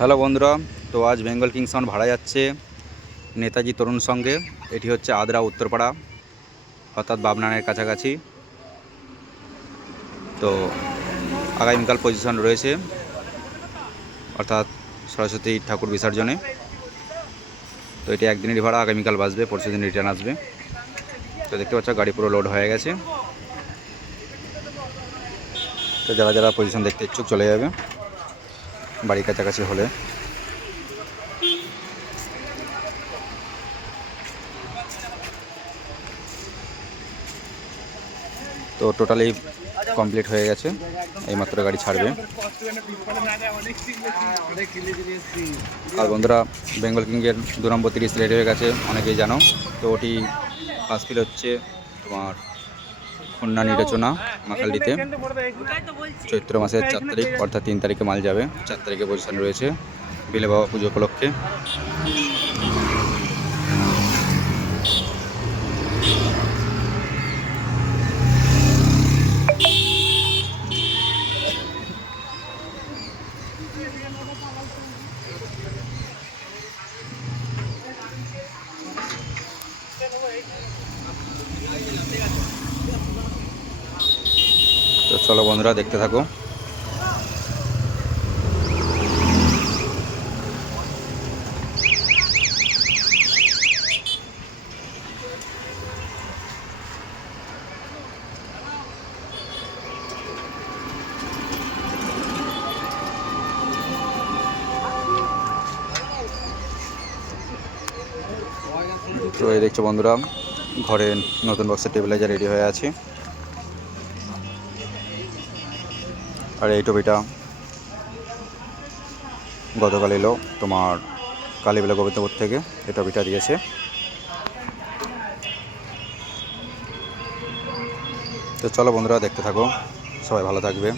Hello বন্ধুরা, তো আজ বেঙ্গল কিং সাউন্ড ভাড়া যাচ্ছে নেতাজি তরুণ সঙ্গে। এটি হচ্ছে আদ্রা, উত্তরপাড়া, অর্থাৎ বাবনানের কাছাকাছি। তো আগামীকাল পজিশন রয়েছে, অর্থাৎ সরস্বতী ঠাকুর বিসর্জনে। তো এটি একদিনের ভাড়া, আগামীকাল বাসবে পরশু দিন রিটার্ন আসবে। তো দেখতে পাচ্ছ, গাড়ি পুরো লোড হয়ে গেছে। তো যারা যারা পজিশন দেখতে ইচ্ছুক চলে যাবে। বাড়ির কাছাকাছি হলে। তো টোটালি কমপ্লিট হয়ে গেছে, এইমাত্র গাড়ি ছাড়বে। আর বন্ধুরা, বেঙ্গল কিংয়ের দু নম্বর তিরিশ রেডি হয়ে গেছে, অনেকেই জানো। তো ওটি ফার্স্ট ফিল হচ্ছে তোমার খুলনা নিরচনা মাখালডিতে চৈত্র মাসের চার তারিখ, অর্থাৎ তিন তারিখে মাল যাবে। চার তারিখে পজিশন রয়েছে, বিলে বাবা পুজো উপলক্ষে। চলো বন্ধুরা, দেখতে থাকো। তো এই দেখছ বন্ধুরা, ঘরে নতুন বক্সের টেবিলাইজার রেডি হয়ে আছে। আর এই টবিটা গতকাল এলো তোমার কালীবেলা গোবিন্দপুর থেকে, এই টবিটা দিয়েছে। তো চলো বন্ধুরা, দেখতে থাকো। সবাই ভালো থাকবে।